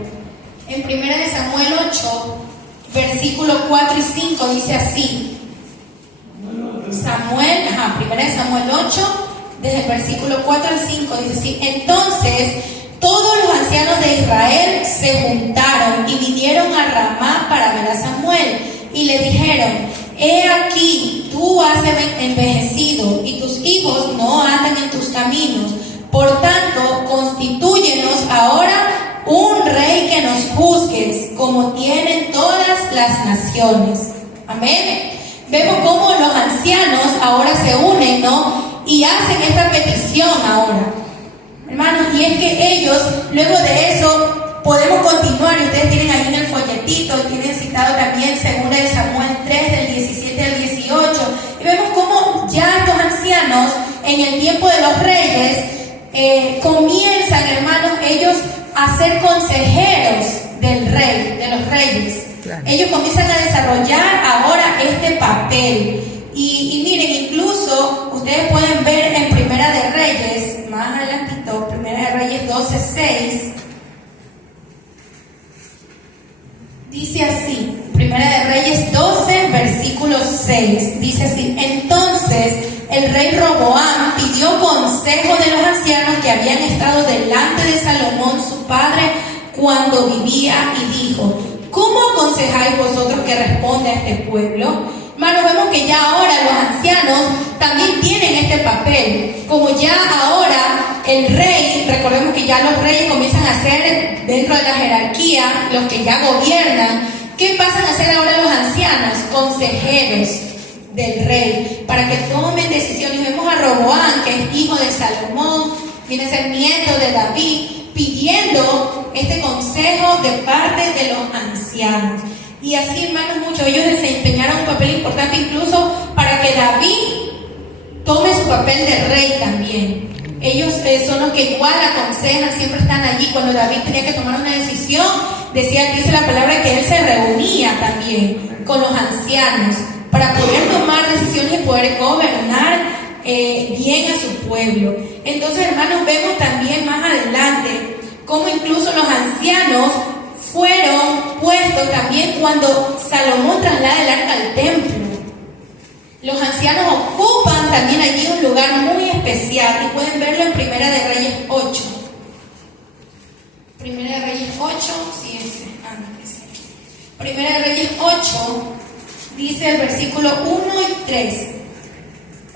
En 1 Samuel 8, versículos 4 y 5, dice así. 1 Samuel 8, desde el versículo 4 al 5, dice así: entonces todos los ancianos de Israel se juntaron y vinieron a Ramá para ver a Samuel, y le dijeron: he aquí, tú has envejecido y tus hijos no andan en tus caminos, por tanto constitúyenos ahora un rey que nos juzgue, como tienen todas las naciones. Amén. Vemos cómo los ancianos ahora se unen, ¿no? Y hacen esta petición ahora, hermanos, y es que ellos, luego de eso, podemos continuar, y ustedes tienen ahí en el folletito, tienen citado también 2 de Samuel 3, del 17 al 18, y vemos cómo ya estos ancianos, en el tiempo de los reyes, comienzan, hermanos, ellos a ser consejeros del rey, de los reyes. Claro. Ellos comienzan a desarrollar ahora este papel. Y miren, incluso ustedes pueden ver en Primera de Reyes, más adelantito, Primera de Reyes 12:6, dice así, Primera de Reyes 12, versículo 6, dice así: entonces el rey Roboam pidió consejo de los ancianos que habían estado delante de Salomón su padre cuando vivía, y dijo: ¿cómo aconsejáis vosotros que responda a este pueblo? Hermanos, vemos que ya ahora los ancianos también tienen este papel. Como ya ahora el rey, recordemos que ya los reyes comienzan a ser, dentro de la jerarquía, los que ya gobiernan. ¿Qué pasan a ser ahora los ancianos? Consejeros del rey, para que tomen decisiones. Vemos a Roboam, que es hijo de Salomón, viene a ser nieto de David, pidiendo este consejo de parte de los ancianos. Y así, hermanos, muchos ellos desempeñaron un papel importante incluso para que David tome su papel de rey también. Ellos son los que igual aconsejan, siempre están allí. Cuando David tenía que tomar una decisión, dice la palabra que él se reunía también con los ancianos para poder tomar decisiones y poder gobernar bien a su pueblo. Entonces, hermanos, vemos también más adelante cómo incluso los ancianos fueron puestos también cuando Salomón traslada el arca al templo. Los ancianos ocupan también allí un lugar muy especial, y pueden verlo en Primera de Reyes 8. Primera de Reyes 8, sí, Primera de Reyes 8, dice el versículo 1 y 3.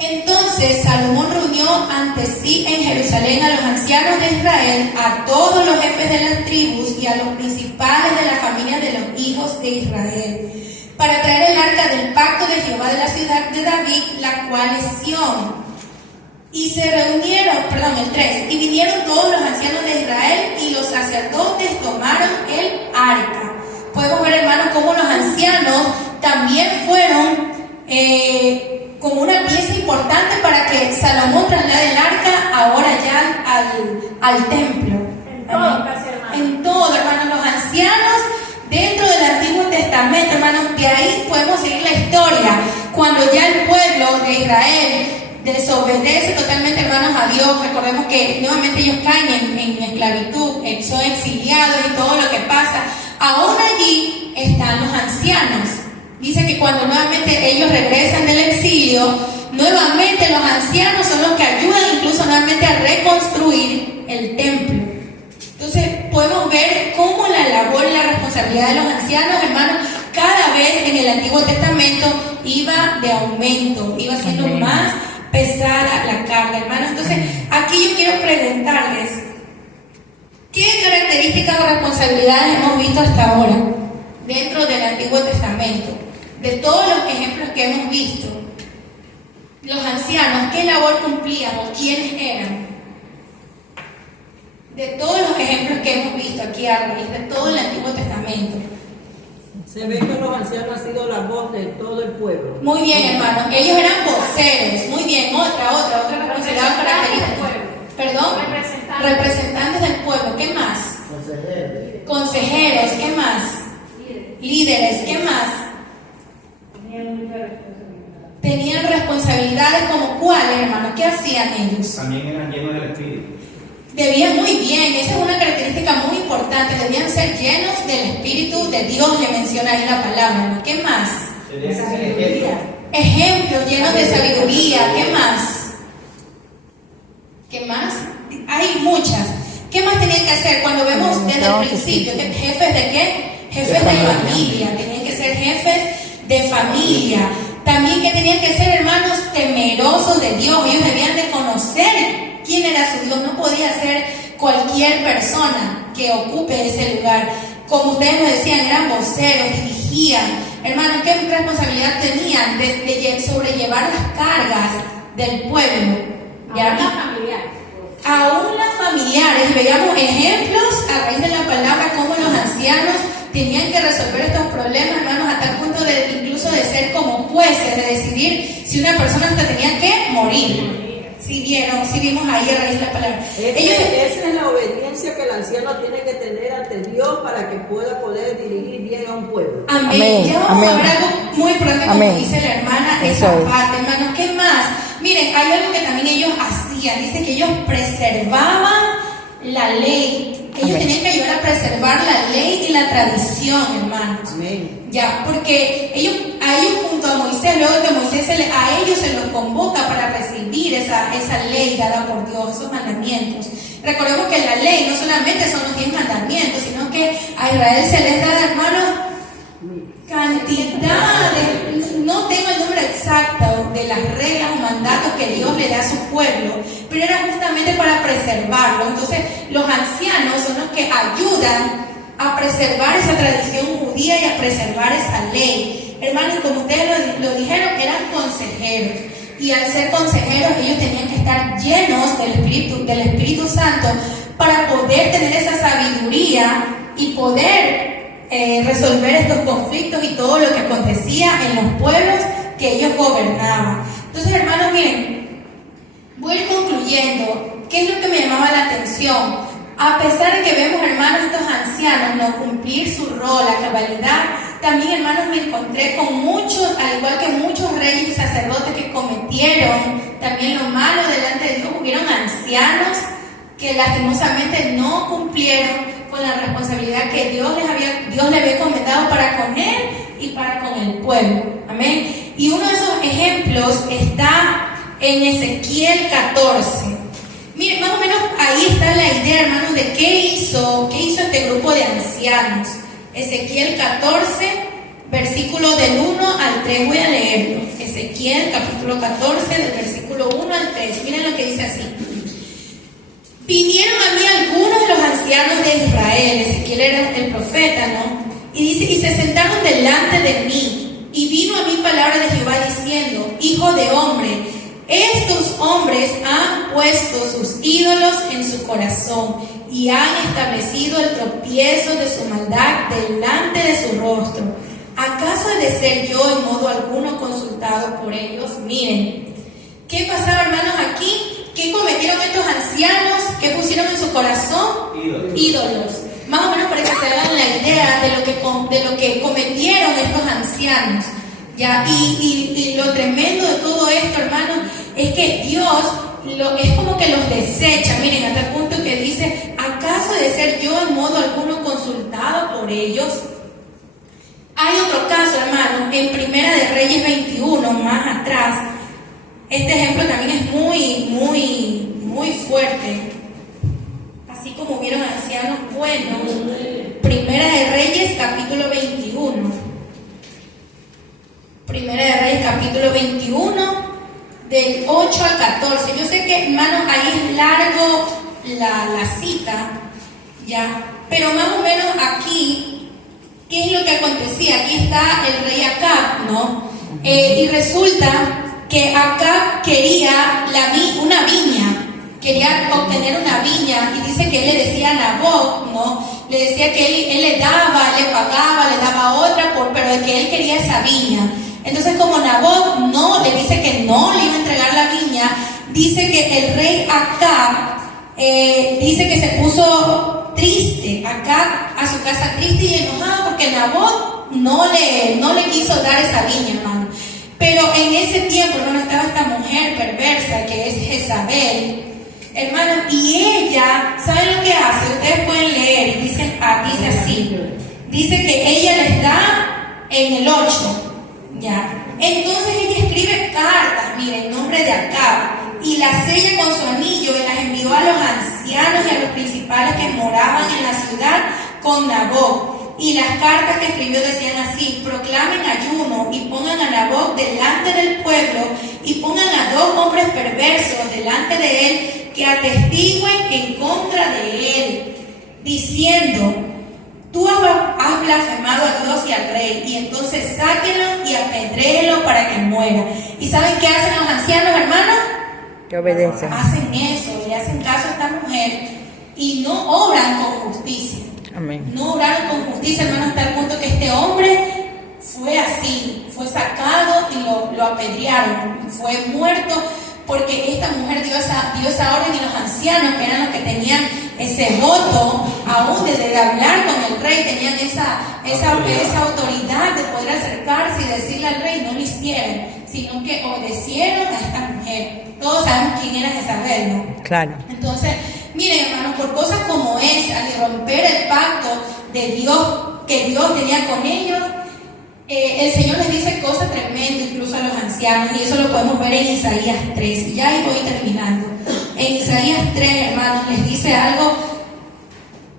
Entonces Salomón reunió ante sí en Jerusalén a los ancianos de Israel, a todos los jefes de las tribus y a los principales de la familia de los hijos de Israel, para traer el arca del pacto de Jehová de la ciudad de David, la cual es Sión. Y se reunieron, el 3, y vinieron todos los ancianos de Israel, y los sacerdotes tomaron el arca. Podemos ver, hermanos, cómo los ancianos también fueron como una pieza importante para que Salomón traslade el arca ahora ya al templo. En todo, casi, hermano. En todo, hermanos, los ancianos dentro del Antiguo Testamento, hermanos, de ahí podemos seguir la historia. Cuando ya el pueblo de Israel desobedece totalmente, hermanos, a Dios, recordemos que nuevamente ellos caen en esclavitud, son exiliados y todo lo que pasa. Aún allí están los ancianos. Dice que cuando nuevamente ellos regresan del exilio, nuevamente los ancianos son los que ayudan incluso nuevamente a reconstruir el templo. Entonces podemos ver cómo la labor y la responsabilidad de los ancianos, hermanos, cada vez en el Antiguo Testamento iba de aumento, iba siendo más pesada la carga, hermanos. Entonces aquí yo quiero preguntarles, ¿qué características o responsabilidades hemos visto hasta ahora dentro del Antiguo Testamento? De todos los ejemplos que hemos visto, los ancianos, ¿qué labor cumplían o quiénes eran? De todos los ejemplos que hemos visto aquí a raíz de todo el Antiguo Testamento. Se ve que los ancianos han sido la voz de todo el pueblo. Muy bien, hermanos. Ellos eran voceros. Muy bien. Otra responsabilidad característica. ¿Perdón? Representantes del pueblo. ¿Qué más? Consejeros. ¿Qué más? Líderes. ¿Qué más? Tenían responsabilidades como cuáles, hermanos. ¿Qué hacían ellos? También eran llenos del Espíritu. Debían, muy bien, esa es una característica muy importante. Debían ser llenos del Espíritu de Dios, le menciona ahí la palabra, ¿no? ¿Qué más? Ejemplos llenos de sabiduría. ¿Qué más? ¿Qué más? Hay muchas. ¿Qué más tenían que hacer? Cuando vemos desde el principio, ¿jefes de qué? Jefes de familia. Tenían que ser jefes de familia. También que tenían que ser, hermanos, temerosos de Dios. Ellos debían de conocer quién era su Dios. No podía ser cualquier persona que ocupe ese lugar. Como ustedes nos decían, eran voceros, dirigían. Hermanos, ¿qué responsabilidad tenían de sobrellevar las cargas del pueblo? Aún las familiares. Aún las familiares, veíamos ejemplos a raíz de la palabra cómo los ancianos tenían que resolver estos problemas, hermanos, a tal punto de incluso de ser como jueces, de decidir si una persona hasta tenía que morir. Si vimos ahí a raíz de la palabra. Esa es la obediencia que el anciano tiene que tener ante Dios para que pueda poder dirigir bien a un pueblo. Amén. Ya vamos a ver algo muy pronto, como dice la hermana, esa parte, hermanos. ¿Qué más? Miren, hay algo que también ellos hacían. Dice que ellos preservaban la ley. Ellos tenían que ayudar a preservar la ley y la tradición, hermanos. Amén. Ya, porque a ellos junto a Moisés, luego que Moisés a ellos se los convoca para recibir esa ley dada por Dios, esos mandamientos. Recordemos que la ley no solamente son los 10 mandamientos, sino que a Israel se les da, hermanos, cantidades, no tengo el número exacto de las reglas o mandatos que Dios le da a su pueblo, pero era justamente para preservarlo. Entonces, los ancianos son los que ayudan a preservar esa tradición judía y a preservar esa ley. Hermanos, como ustedes lo dijeron, eran consejeros. Y al ser consejeros, ellos tenían que estar llenos del Espíritu Santo para poder tener esa sabiduría y poder resolver estos conflictos y todo lo que acontecía en los pueblos que ellos gobernaban. Entonces, hermanos, miren, voy a ir concluyendo. ¿Qué es lo que me llamaba la atención? A pesar de que vemos, hermanos, estos ancianos no cumplir su rol a cabalidad, también, hermanos, me encontré con muchos, al igual que muchos reyes y sacerdotes que cometieron también lo malo delante de Dios. Hubieron ancianos que lastimosamente no cumplieron con la responsabilidad que Dios les había encomendado para con él y para con el pueblo. Amén. Y uno de esos ejemplos está en Ezequiel 14. Miren, más o menos ahí está la idea, hermanos, de qué hizo este grupo de ancianos. Ezequiel 14, versículo del 1 al 3, voy a leerlo. Ezequiel capítulo 14, del versículo 1 al 3. Miren lo que dice así. Vinieron a mí algunos de los ancianos de Israel, Ezequiel era el profeta, ¿no? Y dice, y se sentaron delante de mí, y vino a mí palabra de Jehová diciendo, hijo de hombre, estos hombres han puesto sus ídolos en su corazón y han establecido el tropiezo de su maldad delante de su rostro. ¿Acaso he de ser yo en modo alguno consultado por ellos? Miren, ¿qué pasaba, hermanos, aquí? ¿Qué cometieron estos ancianos? ¿Qué pusieron en su corazón? Ídolos. Más o menos para que se hagan la idea de lo que cometieron estos ancianos. ¿Ya? Y lo tremendo de todo esto, hermanos, es que Dios es como que los desecha. Miren, hasta el punto que dice, ¿acaso de ser yo en modo alguno consultado por ellos? Hay otro caso, hermanos, en Primera de Reyes 21, más atrás. Este ejemplo también es muy fuerte. Así como hubieron ancianos buenos. Primera de Reyes, capítulo 21. Primera de Reyes, capítulo 21, del 8 al 14. Yo sé que, hermanos, ahí es largo la cita, ¿ya? Pero más o menos aquí, ¿qué es lo que acontecía? Aquí está el rey Acab, ¿no? Y resulta que Acab quería una viña, quería obtener una viña, y dice que él le decía a Nabot, ¿no? Le decía que él le daba, le pagaba, le daba otra, pero de que él quería esa viña. Entonces, como Nabot le dice que no le iba a entregar la viña, dice que el rey Acab dice que se puso triste, Acab a su casa triste y enojado porque Nabot no le quiso dar esa viña, hermano. Pero en ese tiempo, hermano, estaba esta mujer perversa que es Jezabel, hermano, y ella, ¿saben lo que hace? Ustedes pueden leer y dice así, dice que ella les da en el 8. Ya. Entonces ella escribe cartas, miren, en nombre de Acab, y las sella con su anillo y las envió a los ancianos y a los principales que moraban en la ciudad con Nabot. Y las cartas que escribió decían así: proclamen ayuno y pongan a Nabot delante del pueblo y pongan a 2 hombres perversos delante de él que atestiguen en contra de él, diciendo: tú has blasfemado a Dios y al rey, y entonces sáquenlo y apedréenlo para que muera. ¿Y saben qué hacen los ancianos, hermanos? Que obedecen. hacen eso, le hacen caso a esta mujer y no obran con justicia. Amén. No obraron con justicia, hermano, hasta el punto que este hombre fue así, fue sacado y lo apedrearon, fue muerto, porque esta mujer dio esa orden y los ancianos, que eran los que tenían ese voto, aún de hablar con el rey, tenían esa autoridad de poder acercarse y decirle al rey, no lo hicieron, sino que obedecieron a esta mujer. Todos sabemos quién era Jezabel, ¿no? Claro. Entonces, miren, hermanos, por cosas como esa, de romper el pacto de Dios, que Dios tenía con ellos, el Señor les dice cosas tremendas, incluso a los ancianos, y eso lo podemos ver en Isaías 3. Y ya ahí voy terminando. En Isaías 3, hermanos, les dice algo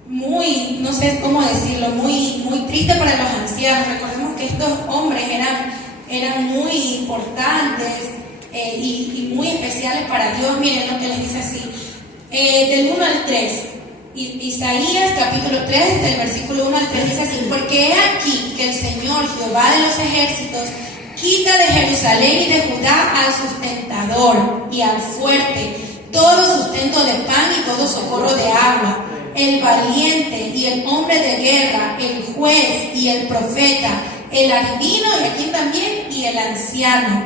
muy, no sé cómo decirlo, muy triste para los ancianos. Recordemos que estos hombres eran muy importantes y muy especiales para Dios. Miren lo que les dice así, del 1 al 3. Isaías capítulo 3, del versículo 1 al 3 dice así: porque he aquí que el Señor, Jehová de los ejércitos, quita de Jerusalén y de Judá al sustentador y al fuerte, todo sustento de pan y todo socorro de agua, el valiente y el hombre de guerra, el juez y el profeta, el adivino, y aquí también, y el anciano,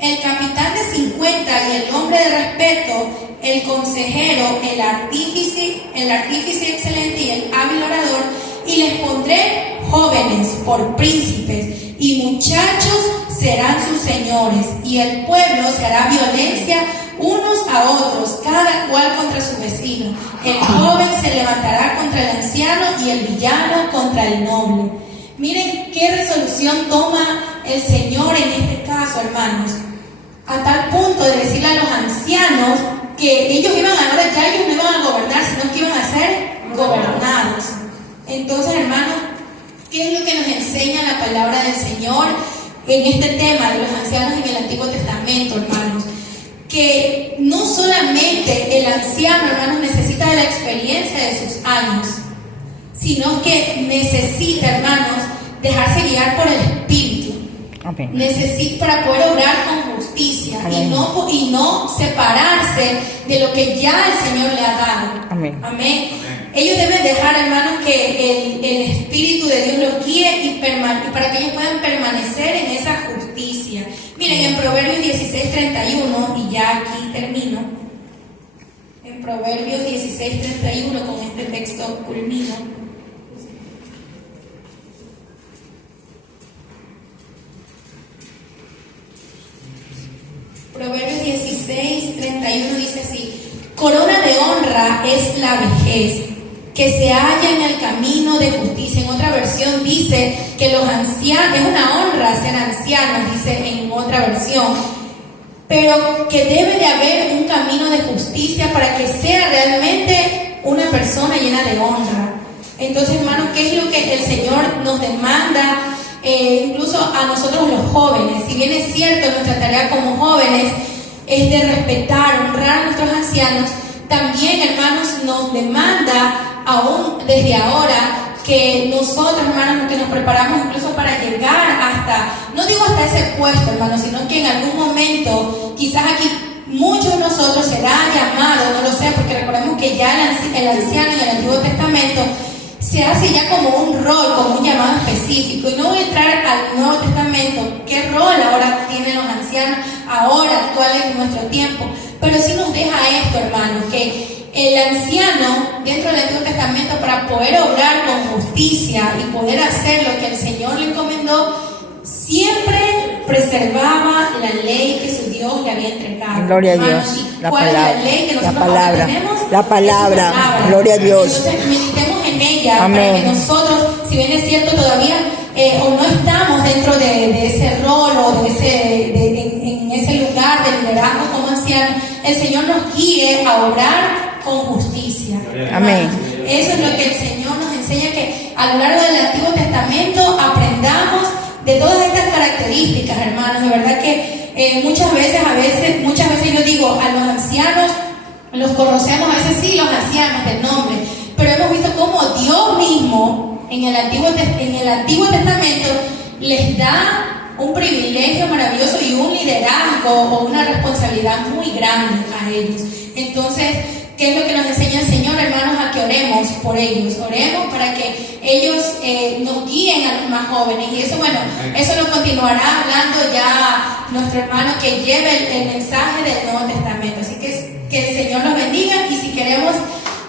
el capitán de 50 y el hombre de respeto, el consejero, el artífice excelente y el hábil orador, y les pondré jóvenes por príncipes, y muchachos serán sus señores, y el pueblo se hará violencia unos a otros, cada cual contra su vecino. El joven se levantará contra el anciano y el villano contra el noble. Miren qué resolución toma el Señor en este caso, hermanos, a tal punto de decirle a los ancianos que ellos iban a, ahora ya ellos no iban a gobernar, sino que iban a ser gobernados. Entonces, hermanos, ¿qué es lo que nos enseña la palabra del Señor en este tema de los ancianos en el Antiguo Testamento, hermanos? Que no solamente el anciano, hermanos, necesita de la experiencia de sus años, sino que necesita, hermanos, dejarse guiar por el Espíritu. Amén. Necesita para poder obrar con justicia y no separarse de lo que ya el Señor le ha dado. Amén. Amén. Ellos deben dejar, hermanos, que el Espíritu de Dios los guíe y para que ellos puedan permanecer en esa justicia. Miren, en Proverbios 16:31, y ya aquí termino. En Proverbios 16:31, con este texto culmino. Proverbios 16:31 dice así: corona de honra es la vejez, que se halla en el camino de justicia. En otra versión dice que los ancianos, es una honra ser ancianos, dice en otra versión, pero que debe de haber un camino de justicia para que sea realmente una persona llena de honra. Entonces, hermanos, ¿qué es lo que el Señor nos demanda? Incluso a nosotros los jóvenes, si bien es cierto, nuestra tarea como jóvenes es de respetar, honrar a nuestros ancianos, también, hermanos, nos demanda aún desde ahora que nosotros, hermanos, que nos preparamos incluso para llegar hasta, no digo hasta ese puesto, hermanos, sino que en algún momento, quizás aquí muchos de nosotros será llamado, no lo sé, porque recordemos que ya el anciano en el Antiguo Testamento se hace ya como un rol, como un llamado específico. Y no voy a entrar al Nuevo Testamento, qué rol ahora tienen los ancianos, ahora actuales en nuestro tiempo, pero sí nos deja esto, hermanos, que el anciano dentro del Antiguo Testamento, para poder obrar con justicia y poder hacer lo que el Señor le encomendó, siempre preservaba la ley que su Dios le había entregado. Gloria a Dios. La ¿cuál palabra, es la ley que nosotros ahora tenemos? La palabra. Gloria a Dios. Entonces meditemos en ella. Amén. Para que nosotros, si bien es cierto todavía o no estamos dentro de ese rol o en ese lugar de liderazgo como ancianos, el Señor nos guíe a obrar con justicia. Amén. Eso es lo que el Señor nos enseña, que a lo largo del Antiguo Testamento aprendamos de todas estas características, hermanos. De verdad que muchas veces yo digo, a los ancianos los conocemos, a veces sí, los ancianos del nombre, pero hemos visto cómo Dios mismo en el Antiguo Testamento les da un privilegio maravilloso y un liderazgo o una responsabilidad muy grande a ellos. Entonces, ¿qué es lo que nos enseña el Señor, hermanos? A que oremos por ellos, oremos para que ellos nos guíen a los más jóvenes. Y eso, bueno, eso lo continuará hablando ya nuestro hermano que lleve el mensaje del Nuevo Testamento. Así que el Señor los bendiga, y si queremos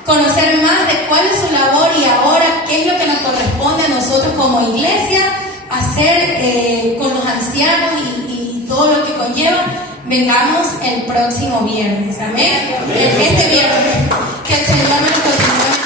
conocer más de cuál es su labor y ahora qué es lo que nos corresponde a nosotros como iglesia hacer con los ancianos y todo lo que conlleva, vengamos el próximo viernes. Amén. Este viernes. Que el Señor nos continúe.